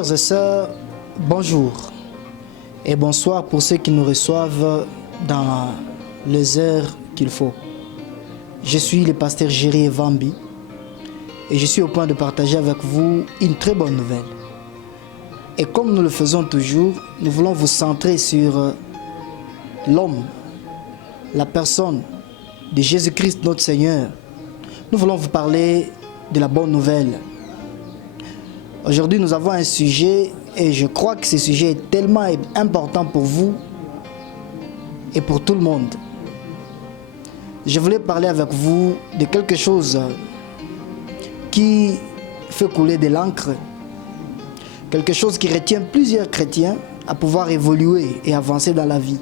Frères et sœurs, bonjour et bonsoir pour ceux qui nous reçoivent dans les heures qu'il faut. Je suis le pasteur Jerry Evambi et je suis au point de partager avec vous une très bonne nouvelle. Et comme nous le faisons toujours, nous voulons vous centrer sur l'homme, la personne de Jésus-Christ notre Seigneur. Nous voulons vous parler de la bonne nouvelle. Aujourd'hui, nous avons un sujet et je crois que ce sujet est tellement important pour vous et pour tout le monde. Je voulais parler avec vous de quelque chose qui fait couler de l'encre, quelque chose qui retient plusieurs chrétiens à pouvoir évoluer et avancer dans la vie.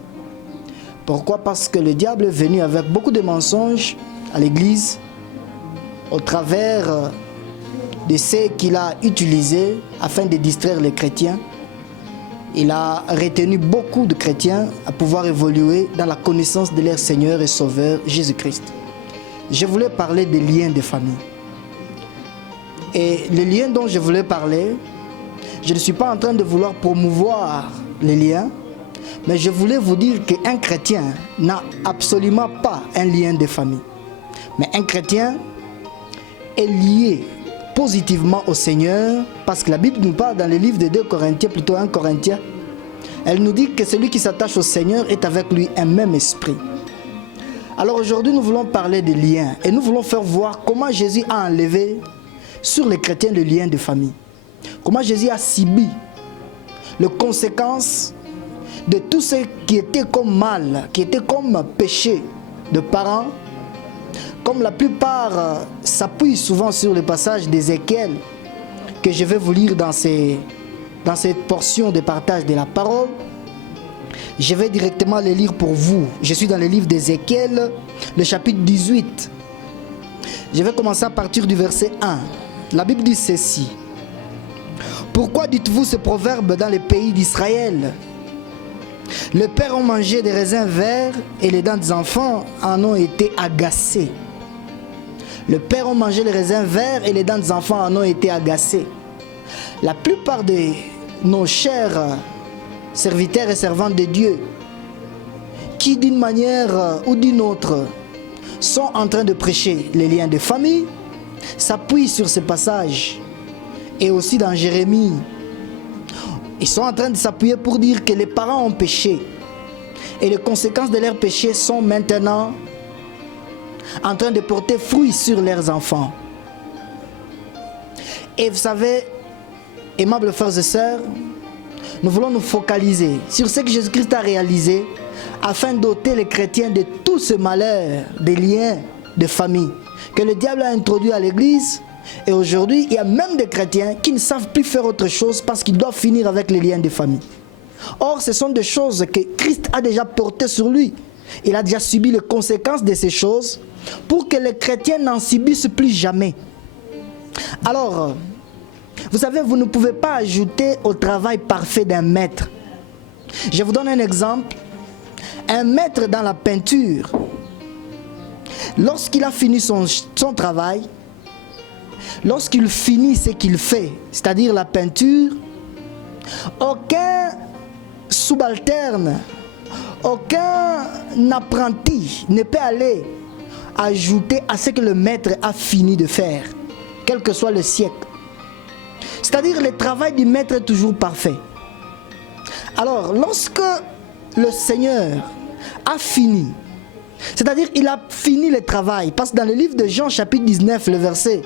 Pourquoi? Parce que le diable est venu avec beaucoup de mensonges à l'église au travers de ce qu'il a utilisé afin de distraire les chrétiens. Il a retenu beaucoup de chrétiens à pouvoir évoluer dans la connaissance de leur Seigneur et Sauveur Jésus-Christ. Je voulais parler des liens de famille. Et les liens dont je voulais parler, je ne suis pas en train de vouloir promouvoir les liens, mais je voulais vous dire qu'un chrétien n'a absolument pas un lien de famille. Mais un chrétien est lié positivement au Seigneur, parce que la Bible nous parle dans le livre de 2 Corinthiens, plutôt 1 Corinthiens, elle nous dit que celui qui s'attache au Seigneur est avec lui un même esprit. Alors aujourd'hui, nous voulons parler des liens et nous voulons faire voir comment Jésus a enlevé sur les chrétiens le lien de famille. Comment Jésus a subi les conséquences de tout ce qui était comme mal, qui était comme péché de parents. Comme la plupart s'appuient souvent sur le passage d'Ézéchiel que je vais vous lire dans cette portion de partage de la parole, je vais directement les lire pour vous. Je suis dans le livre d'Ézéchiel, le chapitre 18. Je vais commencer à partir du verset 1. La Bible dit ceci. Pourquoi dites-vous ce proverbe dans les pays d'Israël? Les pères ont mangé des raisins verts et les dents des enfants en ont été agacées. Les pères ont mangé les raisins verts et les dents des enfants en ont été agacés. La plupart de nos chers serviteurs et servantes de Dieu, qui d'une manière ou d'une autre sont en train de prêcher les liens de famille, s'appuient sur ce passage. Et aussi dans Jérémie, ils sont en train de s'appuyer pour dire que les parents ont péché. Et les conséquences de leur péché sont maintenant en train de porter fruit sur leurs enfants. Et vous savez, aimables frères et sœurs, nous voulons nous focaliser sur ce que Jésus-Christ a réalisé afin d'ôter les chrétiens de tout ce malheur des liens de famille que le diable a introduit à l'église. Et aujourd'hui, il y a même des chrétiens qui ne savent plus faire autre chose parce qu'ils doivent finir avec les liens de famille. Or, ce sont des choses que Christ a déjà portées sur lui. Il a déjà subi les conséquences de ces choses pour que les chrétiens n'en subissent plus jamais. Alors, vous savez, vous ne pouvez pas ajouter au travail parfait d'un maître. Je vous donne un exemple. Un maître dans la peinture, lorsqu'il a fini son travail, lorsqu'il finit ce qu'il fait, c'est-à-dire la peinture, aucun subalterne, aucun apprenti ne peut aller ajouter à ce que le maître a fini de faire, quel que soit le siècle. C'est-à-dire le travail du maître est toujours parfait. Alors, lorsque le Seigneur a fini, c'est-à-dire il a fini le travail, parce que dans le livre de Jean chapitre 19, le verset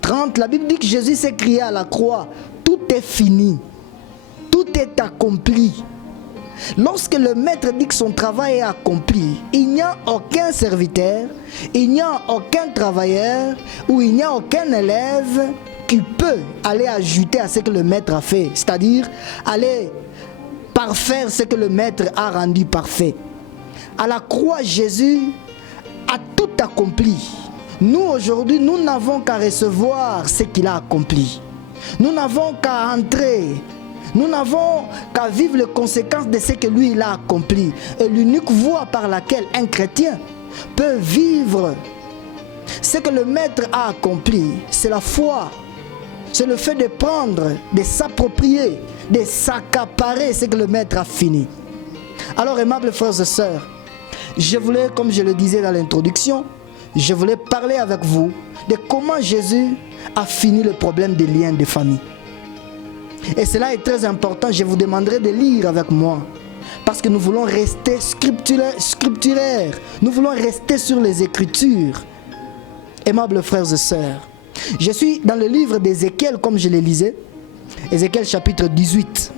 30, la Bible dit que Jésus s'est crié à la croix, tout est fini, tout est accompli. Lorsque le maître dit que son travail est accompli, il n'y a aucun serviteur, il n'y a aucun travailleur ou il n'y a aucun élève qui peut aller ajouter à ce que le maître a fait, c'est-à-dire aller parfaire ce que le maître a rendu parfait. À la croix, Jésus a tout accompli. Nous aujourd'hui, nous n'avons qu'à recevoir ce qu'il a accompli. Nous n'avons qu'à entrer. Nous n'avons qu'à vivre les conséquences de ce que lui il a accompli. Et l'unique voie par laquelle un chrétien peut vivre ce que le maître a accompli, c'est la foi c'est le fait de prendre, de s'approprier, de s'accaparer ce que le maître a fini. Alors, aimables frères et sœurs, je voulais, comme je le disais dans l'introduction, je voulais parler avec vous de comment Jésus a fini le problème des liens de famille. Et cela est très important, je vous demanderai de lire avec moi. Parce que nous voulons rester scripturaires. Nous voulons rester sur les Écritures. Aimables frères et sœurs, je suis dans le livre d'Ézéchiel comme je le lisais. Ézéchiel chapitre 18.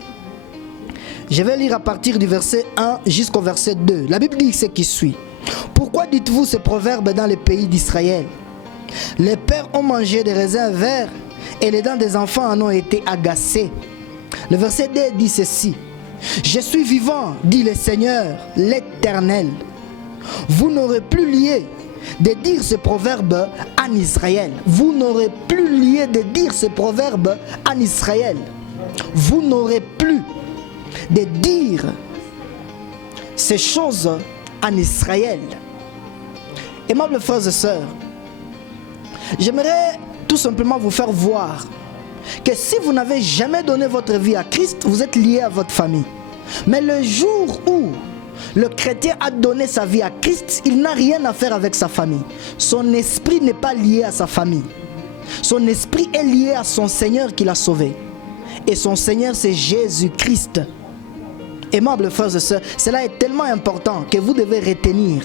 Je vais lire à partir du verset 1 jusqu'au verset 2. La Bible dit ce qui suit. Pourquoi dites-vous ce proverbe dans le pays d'Israël? Les pères ont mangé des raisins verts et les dents des enfants en ont été agacées. Le verset 2 dit ceci. Je suis vivant, dit le Seigneur, l'Éternel. Vous n'aurez plus lié de dire ce proverbe en Israël. Vous n'aurez plus lié de dire ce proverbe en Israël. Vous n'aurez plus de dire ces choses en Israël. Aimables frères et sœurs, j'aimerais tout simplement vous faire voir que si vous n'avez jamais donné votre vie à Christ, vous êtes lié à votre famille. Mais le jour où le chrétien a donné sa vie à Christ, il n'a rien à faire avec sa famille. Son esprit n'est pas lié à sa famille. Son esprit est lié à son Seigneur qui l'a sauvé. Et son Seigneur, c'est Jésus-Christ. Aimables frères et sœurs, cela est tellement important que vous devez retenir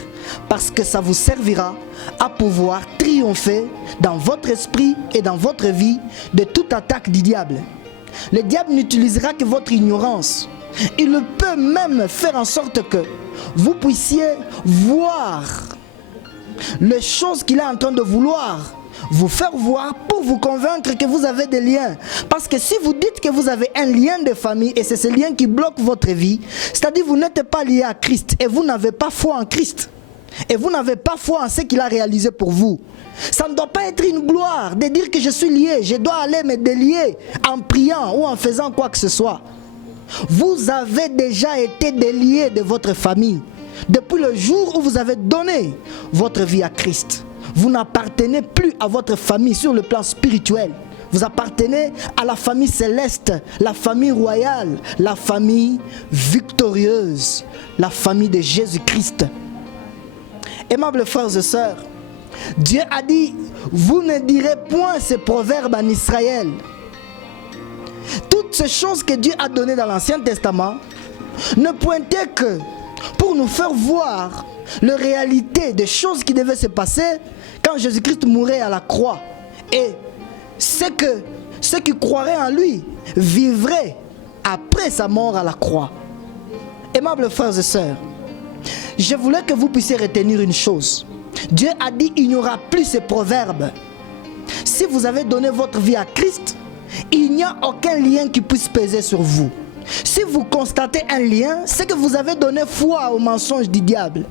parce que ça vous servira à pouvoir triompher dans votre esprit et dans votre vie de toute attaque du diable. Le diable n'utilisera que votre ignorance. Il peut même faire en sorte que vous puissiez voir les choses qu'il est en train de vouloir vous faire voir pour vous convaincre que vous avez des liens. Parce que si vous dites que vous avez un lien de famille et c'est ce lien qui bloque votre vie, c'est-à-dire vous n'êtes pas lié à Christ et vous n'avez pas foi en Christ. Et vous n'avez pas foi en ce qu'il a réalisé pour vous. Ça ne doit pas être une gloire de dire que je suis lié. Je dois aller me délier en priant ou en faisant quoi que ce soit. Vous avez déjà été délié de votre famille depuis le jour où vous avez donné votre vie à Christ. Vous n'appartenez plus à votre famille sur le plan spirituel. Vous appartenez à la famille céleste, la famille royale, la famille victorieuse, la famille de Jésus-Christ. Aimables frères et sœurs, Dieu a dit, vous ne direz point ces proverbes en Israël. Toutes ces choses que Dieu a données dans l'Ancien Testament ne pointaient que pour nous faire voir la réalité des choses qui devaient se passer quand Jésus-Christ mourait à la croix. Et ceux qui croiraient en lui vivraient après sa mort à la croix. Aimables frères et sœurs, je voulais que vous puissiez retenir une chose. Dieu a dit il n'y aura plus ces proverbes. Si vous avez donné votre vie à Christ, il n'y a aucun lien qui puisse peser sur vous. Si vous constatez un lien, c'est que vous avez donné foi au mensonge du diable.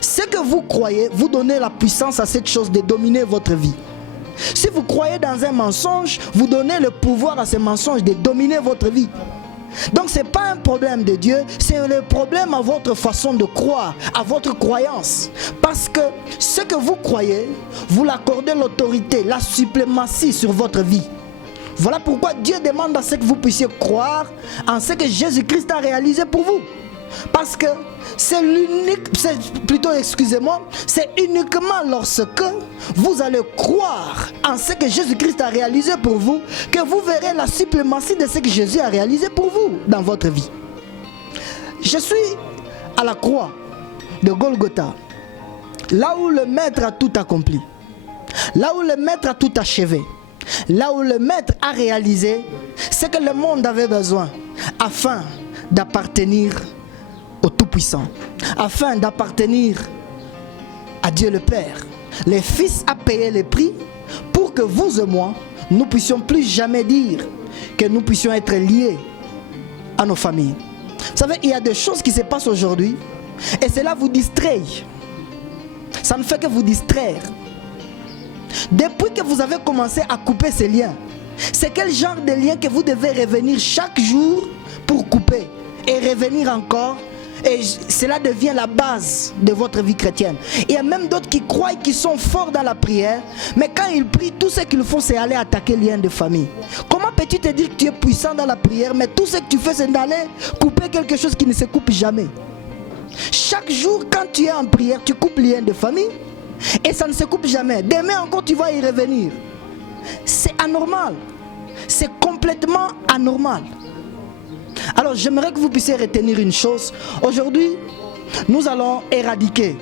Ce que vous croyez, vous donnez la puissance à cette chose de dominer votre vie. Si vous croyez dans un mensonge, vous donnez le pouvoir à ce mensonge de dominer votre vie. Donc ce n'est pas un problème de Dieu, c'est le problème à votre façon de croire, à votre croyance. Parce que ce que vous croyez, vous l'accordez l'autorité, la suprématie sur votre vie. Voilà pourquoi Dieu demande à ce que vous puissiez croire en ce que Jésus-Christ a réalisé pour vous. Parce que c'est uniquement lorsque vous allez croire en ce que Jésus-Christ a réalisé pour vous que vous verrez la suprématie de ce que Jésus a réalisé pour vous dans votre vie. Je suis à la croix de Golgotha, là où le Maître a tout accompli, là où le Maître a tout achevé, là où le Maître a réalisé ce que le monde avait besoin afin d'appartenir au Tout-Puissant, afin d'appartenir à Dieu le Père. Le Fils a payé le prix pour que vous et moi, nous puissions plus jamais dire que nous puissions être liés à nos familles. Vous savez, il y a des choses qui se passent aujourd'hui et cela vous distrait. Ça ne fait que vous distraire. Depuis que vous avez commencé à couper ces liens, c'est quel genre de lien que vous devez revenir chaque jour pour couper et revenir encore Et cela devient la base de votre vie chrétienne. Il y a même d'autres qui croient qu'ils sont forts dans la prière, mais quand ils prient, tout ce qu'ils font, c'est aller attaquer les liens de famille. Comment peux-tu te dire que tu es puissant dans la prière, mais tout ce que tu fais, c'est d'aller couper quelque chose qui ne se coupe jamais? Chaque jour, quand tu es en prière, tu coupes les liens de famille et ça ne se coupe jamais. Demain encore, tu vas y revenir. C'est anormal. C'est complètement anormal. Alors j'aimerais que vous puissiez retenir une chose. Aujourd'hui, nous allons éradiquer.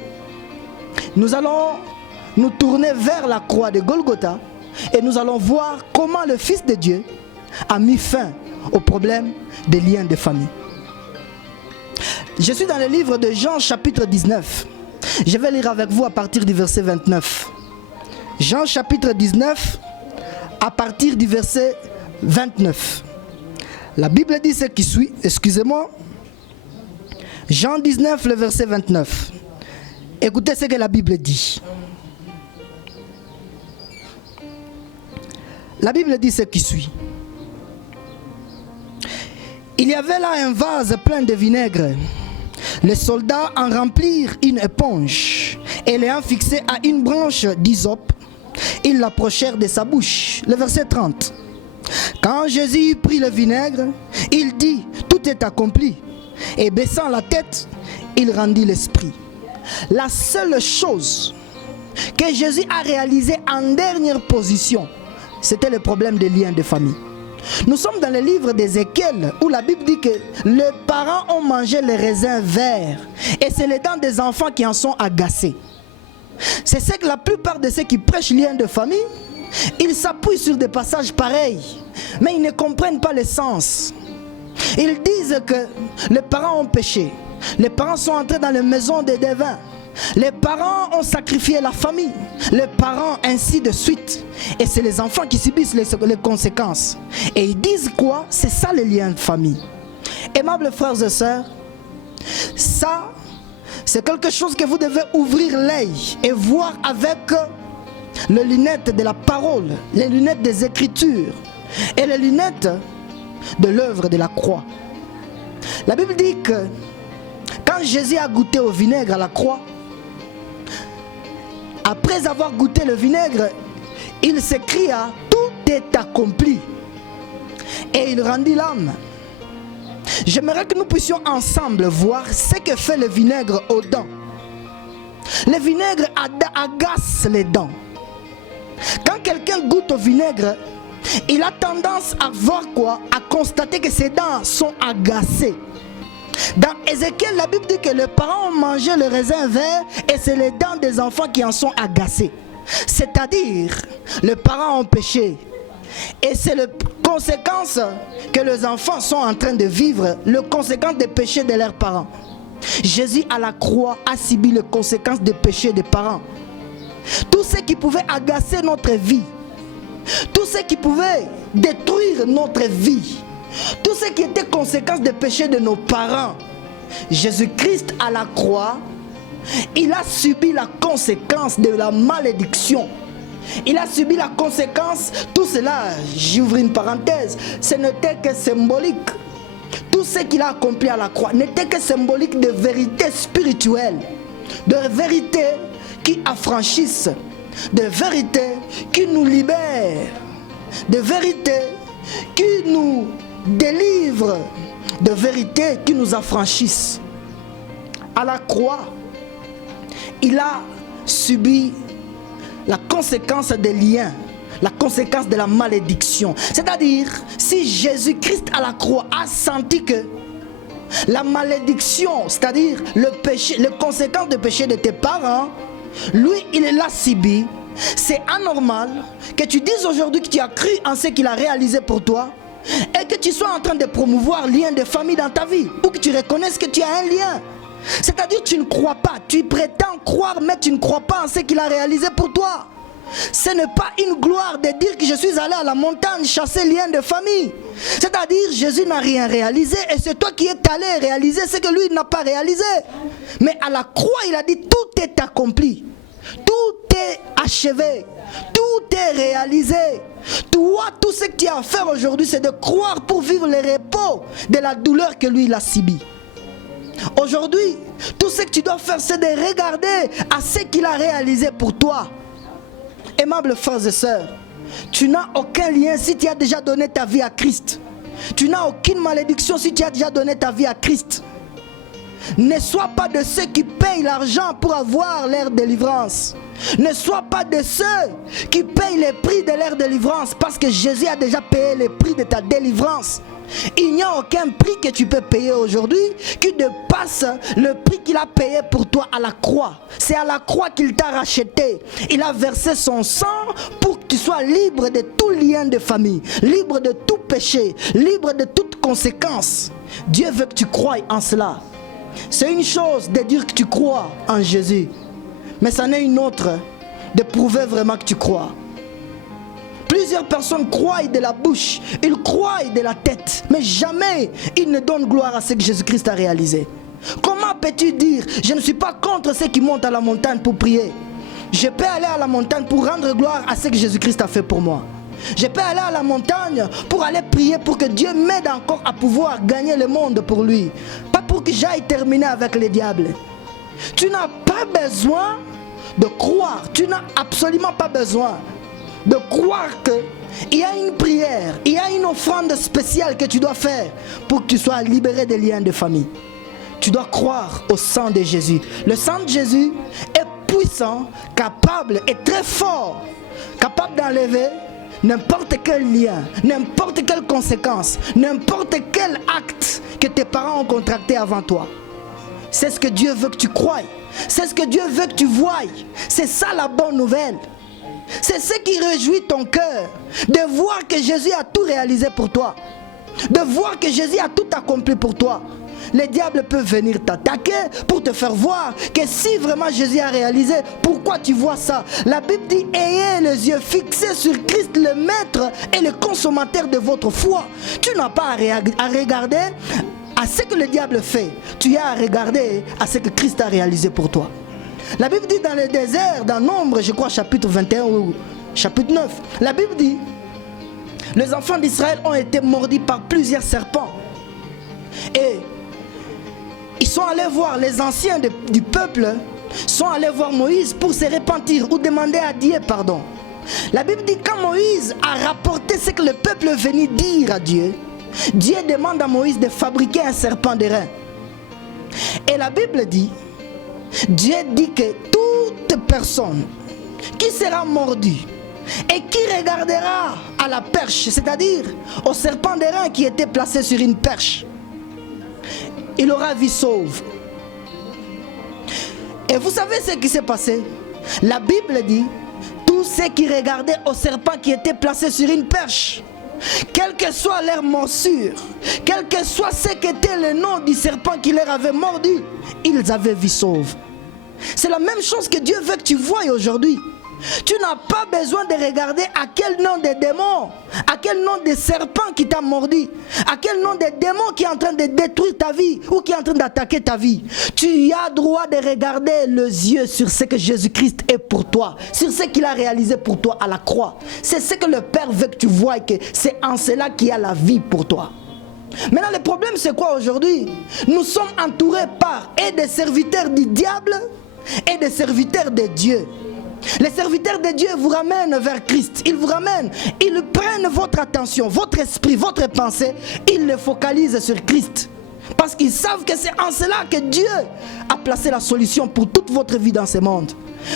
Nous allons nous tourner vers la croix de Golgotha et nous allons voir comment le Fils de Dieu a mis fin au problème des liens de famille. Je suis dans le livre de Jean chapitre 19. Je vais lire avec vous à partir du verset 29. Jean chapitre 19 à partir du verset 29. La Bible dit ce qui suit, excusez-moi. Jean 19, le verset 29. Écoutez ce que la Bible dit. La Bible dit ce qui suit. Il y avait là un vase plein de vinaigre. Les soldats en remplirent une éponge et l'ayant fixée à une branche d'hysope, ils l'approchèrent de sa bouche. Le verset 30. Quand Jésus eut pris le vinaigre, il dit, tout est accompli. Et baissant la tête, il rendit l'esprit. La seule chose que Jésus a réalisée en dernière position, c'était le problème des liens de famille. Nous sommes dans le livre d'Ézéchiel où la Bible dit que les parents ont mangé les raisins verts et c'est les dents des enfants qui en sont agacés. C'est ce que la plupart de ceux qui prêchent liens de famille, ils s'appuient sur des passages pareils, mais ils ne comprennent pas le sens. Ils disent que les parents ont péché, les parents sont entrés dans les maisons des devins, les parents ont sacrifié la famille, les parents ainsi de suite. Et c'est les enfants qui subissent les conséquences. Et ils disent quoi? C'est ça les liens de famille. Aimables frères et sœurs, ça, c'est quelque chose que vous devez ouvrir l'œil et voir avec les lunettes de la parole, les lunettes des Écritures et les lunettes de l'œuvre de la croix. La Bible dit que quand Jésus a goûté au vinaigre à la croix, après avoir goûté le vinaigre, il s'écria, tout est accompli. Et il rendit l'âme. J'aimerais que nous puissions ensemble voir ce que fait le vinaigre aux dents. Le vinaigre agace les dents. Quand quelqu'un goûte au vinaigre, il a tendance à voir quoi? À constater que ses dents sont agacées. Dans Ézéchiel, la Bible dit que les parents ont mangé le raisin vert et c'est les dents des enfants qui en sont agacées. C'est-à-dire, les parents ont péché. Et c'est la conséquence que les enfants sont en train de vivre, la conséquence des péchés de leurs parents. Jésus à la croix a subi les conséquences des péchés des parents. Tout ce qui pouvait agacer notre vie, tout ce qui pouvait détruire notre vie, tout ce qui était conséquence des péchés de nos parents, Jésus-Christ à la croix, il a subi la conséquence de la malédiction. Il a subi la conséquence, tout cela, j'ouvre une parenthèse, ce n'était que symbolique. Tout ce qu'il a accompli à la croix n'était que symbolique de vérité spirituelle, de vérité qui affranchissent, de vérité qui nous libère, de vérité qui nous délivre, de vérité qui nous affranchissent. À la croix, il a subi la conséquence des liens, la conséquence de la malédiction. C'est-à-dire, si Jésus-Christ à la croix a senti que la malédiction, c'est-à-dire le péché, les conséquences du péché de tes parents, lui, il l'a subi. C'est anormal que tu dises aujourd'hui que tu as cru en ce qu'il a réalisé pour toi et que tu sois en train de promouvoir lien de famille dans ta vie, ou que tu reconnaisses que tu as un lien. C'est-à-dire tu ne crois pas, tu prétends croire, mais tu ne crois pas en ce qu'il a réalisé pour toi. Ce n'est pas une gloire de dire que je suis allé à la montagne chasser lien de famille. C'est-à-dire Jésus n'a rien réalisé et c'est toi qui es allé réaliser ce que lui n'a pas réalisé. Mais à la croix il a dit tout est accompli, tout est achevé, tout est réalisé. Toi, tout ce que tu as à faire aujourd'hui, c'est de croire pour vivre le repos de la douleur que lui il a subi. Aujourd'hui, tout ce que tu dois faire, c'est de regarder à ce qu'il a réalisé pour toi. Aimables frères et sœurs, tu n'as aucun lien si tu as déjà donné ta vie à Christ. Tu n'as aucune malédiction si tu as déjà donné ta vie à Christ. Ne sois pas de ceux qui payent l'argent pour avoir leur délivrance. Ne sois pas de ceux qui payent les prix de leur délivrance, parce que Jésus a déjà payé le prix de ta délivrance. Il n'y a aucun prix que tu peux payer aujourd'hui qui dépasse le prix qu'il a payé pour toi à la croix. C'est à la croix qu'il t'a racheté. Il a versé son sang pour que tu sois libre de tout lien de famille, libre de tout péché, libre de toute conséquence. Dieu veut que tu croies en cela. C'est une chose de dire que tu crois en Jésus, mais c'en est une autre de prouver vraiment que tu crois. Plusieurs personnes croient de la bouche, ils croient de la tête, mais jamais ils ne donnent gloire à ce que Jésus-Christ a réalisé. Comment peux-tu dire, je ne suis pas contre ceux qui montent à la montagne pour prier? Je peux aller à la montagne pour rendre gloire à ce que Jésus-Christ a fait pour moi. Je peux aller à la montagne pour aller prier pour que Dieu m'aide encore à pouvoir gagner le monde pour lui. Pas pour que j'aille terminer avec les diables. Tu n'as pas besoin de croire, tu n'as absolument pas besoin de croire qu'il y a une prière, il y a une offrande spéciale que tu dois faire pour que tu sois libéré des liens de famille. Tu dois croire au sang de Jésus. Le sang de Jésus est puissant, capable et très fort, capable d'enlever n'importe quel lien, n'importe quelle conséquence, n'importe quel acte que tes parents ont contracté avant toi. C'est ce que Dieu veut que tu croies. C'est ce que Dieu veut que tu voies. C'est ça la bonne nouvelle. C'est ce qui réjouit ton cœur, de voir que Jésus a tout réalisé pour toi, de voir que Jésus a tout accompli pour toi. Les diables peuvent venir t'attaquer pour te faire voir que si vraiment Jésus a réalisé, pourquoi tu vois ça? La Bible dit, ayez les yeux fixés sur Christ, le maître et le consommateur de votre foi. Tu n'as pas à regarder à ce que le diable fait, tu as à regarder à ce que Christ a réalisé pour toi. La Bible dit dans le désert, dans Nombre, je crois chapitre 21 ou chapitre 9, la Bible dit, les enfants d'Israël ont été mordus par plusieurs serpents. Et ils sont allés voir, les anciens du peuple sont allés voir Moïse pour se repentir ou demander à Dieu pardon. La Bible dit, quand Moïse a rapporté ce que le peuple venait dire à Dieu, Dieu demande à Moïse de fabriquer un serpent d'airain. Et la Bible dit, Dieu dit que toute personne qui sera mordue et qui regardera à la perche, c'est-à-dire au serpent d'airain qui était placé sur une perche, il aura vie sauve. Et vous savez ce qui s'est passé? La Bible dit, tous ceux qui regardaient au serpent qui était placé sur une perche, quelle que soit leur morsure, quel que soit ce qu'était le nom du serpent qui leur avait mordu, ils avaient vie sauve. C'est la même chose que Dieu veut que tu voies aujourd'hui. Tu n'as pas besoin de regarder à quel nom de démon, à quel nom de serpent qui t'a mordu, à quel nom de démon qui est en train de détruire ta vie ou qui est en train d'attaquer ta vie. Tu as droit de regarder les yeux sur ce que Jésus-Christ est pour toi, sur ce qu'il a réalisé pour toi à la croix. C'est ce que le Père veut que tu vois, que c'est en cela qu'il y a la vie pour toi. Maintenant le problème c'est quoi aujourd'hui? Nous sommes entourés par et des serviteurs du diable et des serviteurs de Dieu. Les serviteurs de Dieu vous ramènent vers Christ. Ils vous ramènent, ils prennent votre attention, votre esprit, votre pensée, ils le focalisent sur Christ. Parce qu'ils savent que c'est en cela que Dieu a placé la solution pour toute votre vie dans ce monde.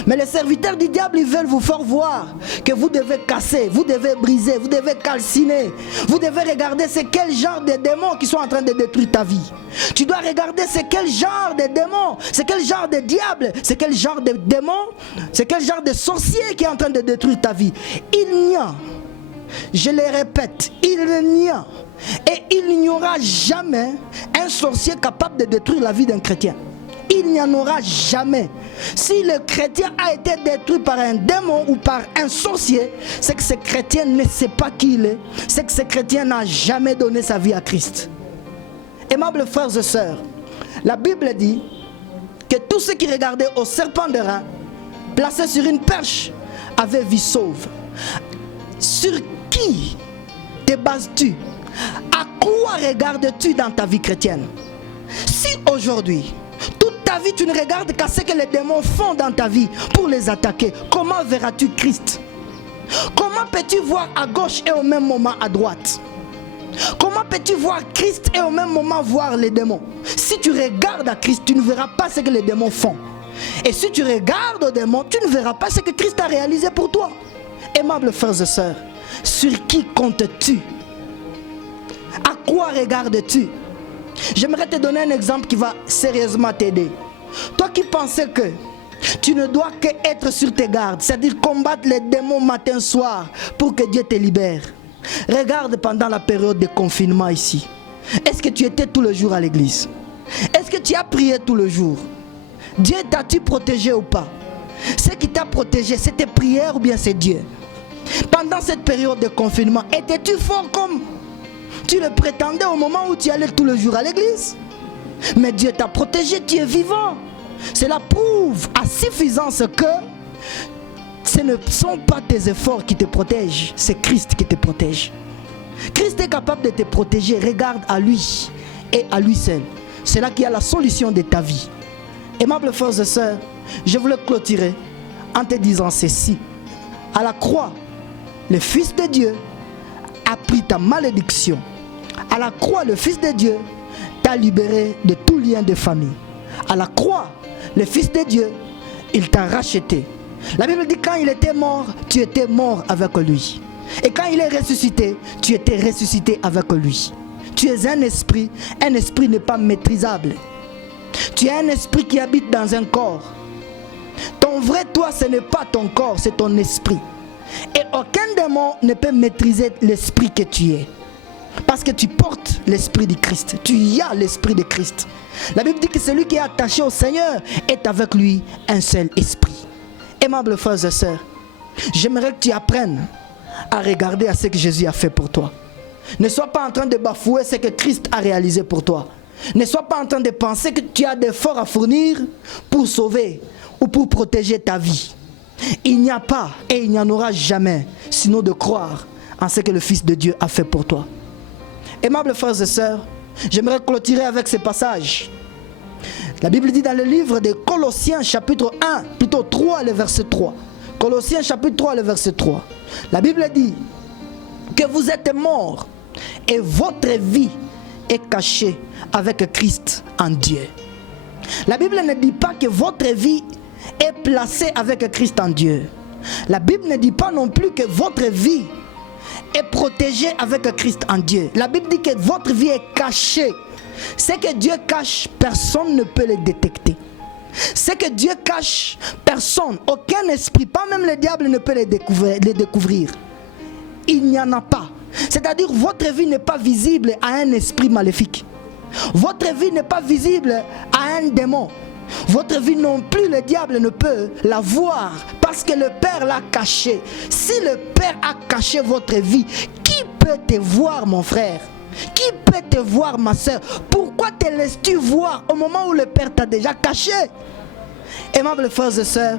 Mais les serviteurs du diable, ils veulent vous faire voir que vous devez casser, vous devez briser, vous devez calciner. Vous devez regarder c'est quel genre de démons qui sont en train de détruire ta vie. Tu dois regarder c'est quel genre de démons, c'est quel genre de diable, c'est quel genre de démons, c'est quel genre de sorcier qui est en train de détruire ta vie. Il n'y a, je le répète, il n'y a et il n'y aura jamais un sorcier capable de détruire la vie d'un chrétien. Il n'y en aura jamais. Si le chrétien a été détruit par un démon ou par un sorcier, c'est que ce chrétien ne sait pas qui il est. C'est que ce chrétien n'a jamais donné sa vie à Christ. Aimables frères et sœurs, la Bible dit que tous ceux qui regardaient au serpent d'airain placé sur une perche avaient vie sauve. Sur qui te bases-tu? À quoi regardes-tu dans ta vie chrétienne? Si aujourd'hui, toute ta vie, tu ne regardes qu'à ce que les démons font dans ta vie pour les attaquer, comment verras-tu Christ? Comment peux-tu voir à gauche et au même moment à droite? Comment peux-tu voir Christ et au même moment voir les démons? Si tu regardes à Christ, tu ne verras pas ce que les démons font. Et si tu regardes aux démons, tu ne verras pas ce que Christ a réalisé pour toi. Aimables frères et sœurs, sur qui comptes-tu? À quoi regardes-tu? J'aimerais te donner un exemple qui va sérieusement t'aider. Toi qui pensais que tu ne dois qu'être sur tes gardes, c'est-à-dire combattre les démons matin soir pour que Dieu te libère. Regarde pendant la période de confinement ici. Est-ce que tu étais tout le jour à l'église? Est-ce que tu as prié tout le jour? Dieu t'a-tu protégé ou pas? Ce qui t'a protégé, c'est tes prières ou bien c'est Dieu? Pendant cette période de confinement, étais-tu fort comme tu le prétendais au moment où tu allais tout le jour à l'église? Mais Dieu t'a protégé, tu es vivant. Cela prouve à suffisance que ce ne sont pas tes efforts qui te protègent, c'est Christ qui te protège. Christ est capable de te protéger, regarde à lui et à lui seul. C'est là qu'il y a la solution de ta vie. Aimables frères et sœurs, je voulais clôturer en te disant ceci. À la croix, le Fils de Dieu a pris ta malédiction. À la croix, le Fils de Dieu t'a libéré de tout lien de famille. À la croix, le Fils de Dieu, il t'a racheté. La Bible dit quand il était mort, tu étais mort avec lui. Et quand il est ressuscité, tu étais ressuscité avec lui. Tu es un esprit n'est pas maîtrisable. Tu es un esprit qui habite dans un corps. Ton vrai toi, ce n'est pas ton corps, c'est ton esprit. Et aucun démon ne peut maîtriser l'esprit que tu es. Parce que tu portes l'esprit de Christ. Tu y as l'esprit de Christ. La Bible dit que celui qui est attaché au Seigneur est avec lui un seul esprit. Aimables frères et sœurs, j'aimerais que tu apprennes à regarder à ce que Jésus a fait pour toi. Ne sois pas en train de bafouer ce que Christ a réalisé pour toi. Ne sois pas en train de penser que tu as des efforts à fournir pour sauver ou pour protéger ta vie. Il n'y a pas et il n'y en aura jamais, sinon de croire en ce que le Fils de Dieu a fait pour toi. Aimables frères et sœurs, j'aimerais clôturer avec ce passage. La Bible dit dans le livre de Colossiens chapitre 1, plutôt 3, le verset 3. Colossiens chapitre 3, le verset 3. La Bible dit que vous êtes morts et votre vie est cachée avec Christ en Dieu. La Bible ne dit pas que votre vie est placée avec Christ en Dieu. La Bible ne dit pas non plus que votre vie est protégée avec Christ en Dieu. La Bible dit que votre vie est cachée. Ce que Dieu cache, personne ne peut le détecter. Ce que Dieu cache, personne, aucun esprit, pas même le diable ne peut le découvrir. Il n'y en a pas. C'est-à-dire votre vie n'est pas visible à un esprit maléfique. Votre vie n'est pas visible à un démon. Votre vie non plus, le diable ne peut la voir parce que le Père l'a cachée. Si le Père a caché votre vie, qui peut te voir, mon frère? Qui peut te voir, ma soeur? Pourquoi te laisses-tu voir au moment où le Père t'a déjà caché? Aimables frères et sœurs,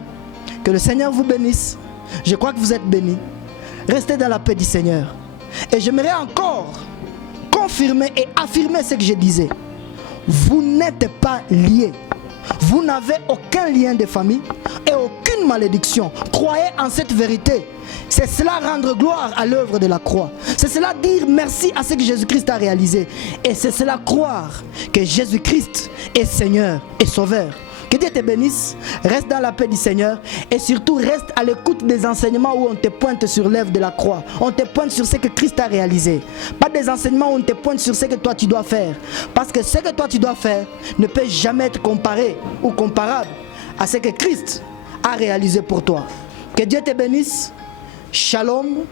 que le Seigneur vous bénisse. Je crois que vous êtes bénis. Restez dans la paix du Seigneur. Et j'aimerais encore confirmer et affirmer ce que je disais. Vous n'êtes pas liés. Vous n'avez aucun lien de famille et aucune malédiction. Croyez en cette vérité. C'est cela rendre gloire à l'œuvre de la croix. C'est cela dire merci à ce que Jésus-Christ a réalisé. Et c'est cela croire que Jésus-Christ est Seigneur et Sauveur. Que Dieu te bénisse, reste dans la paix du Seigneur et surtout reste à l'écoute des enseignements où on te pointe sur l'œuvre de la croix. On te pointe sur ce que Christ a réalisé. Pas des enseignements où on te pointe sur ce que toi tu dois faire. Parce que ce que toi tu dois faire ne peut jamais être comparé ou comparable à ce que Christ a réalisé pour toi. Que Dieu te bénisse. Shalom.